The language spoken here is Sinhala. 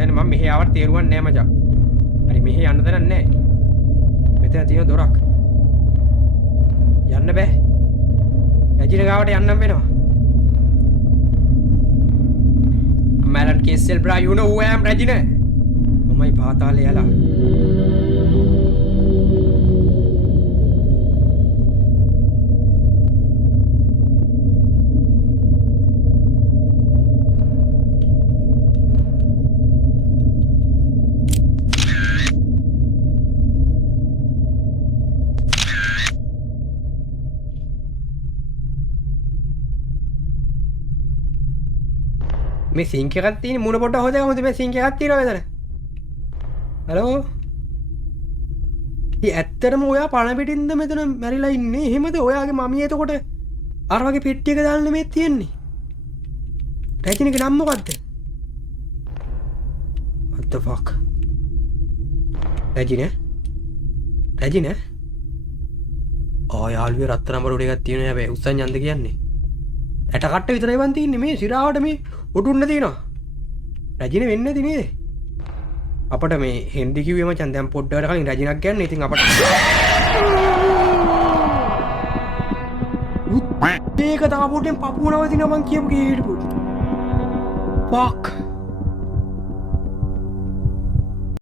දැන් මම මෙහෙ ආවට තේරුවක් නෑ මචං. හරි මෙහෙ යන්න තැනක් නෑ. මෙතන තියෙන දොරක්. යන්න බෑ. රජින ගාවට යන්නම් වෙනවා. Malan Kessel bra, you know who I am, Regina. මමයි පාතාලේ යලා. මේ සිංක් එකක් තියෙන මුණ පොඩ හොදලා මොකද මේ සිංක් එකක් තියෙනවා මෙතන. හලෝ. ඉතින් ඇත්තටම ඔයා පණ පිටින්ද මෙතන මැරිලා ඉන්නේ? එහෙමද? ඔයාගේ මමිය එතකොට අර වගේ පෙට්ටියක දාන්න මේ තියෙන්නේ. රැජිනගේ නම මොකද්ද? What the fuck? රැජින? යාළුවේ රත්තරන් බඩ එකක් තියෙනවා හැබැයි උස්සන් යන්ද කියන්නේ. ඇට කට්ට විතරයි වන් තියන්නේ මේ සිරාවට මේ උඩුන්න තියෙනවා. රජින වෙන්නේ නැති නේද? අපිට මේ හෙන්ඩි කිව්වේ මචං දැන් පොඩ්ඩකට කලින් රජිනක් ගන්න. ඉතින් අපිට මේක තාපුටෙන් පපුවනවා දිනවා මං කියපු කී හිටපු. ෆක්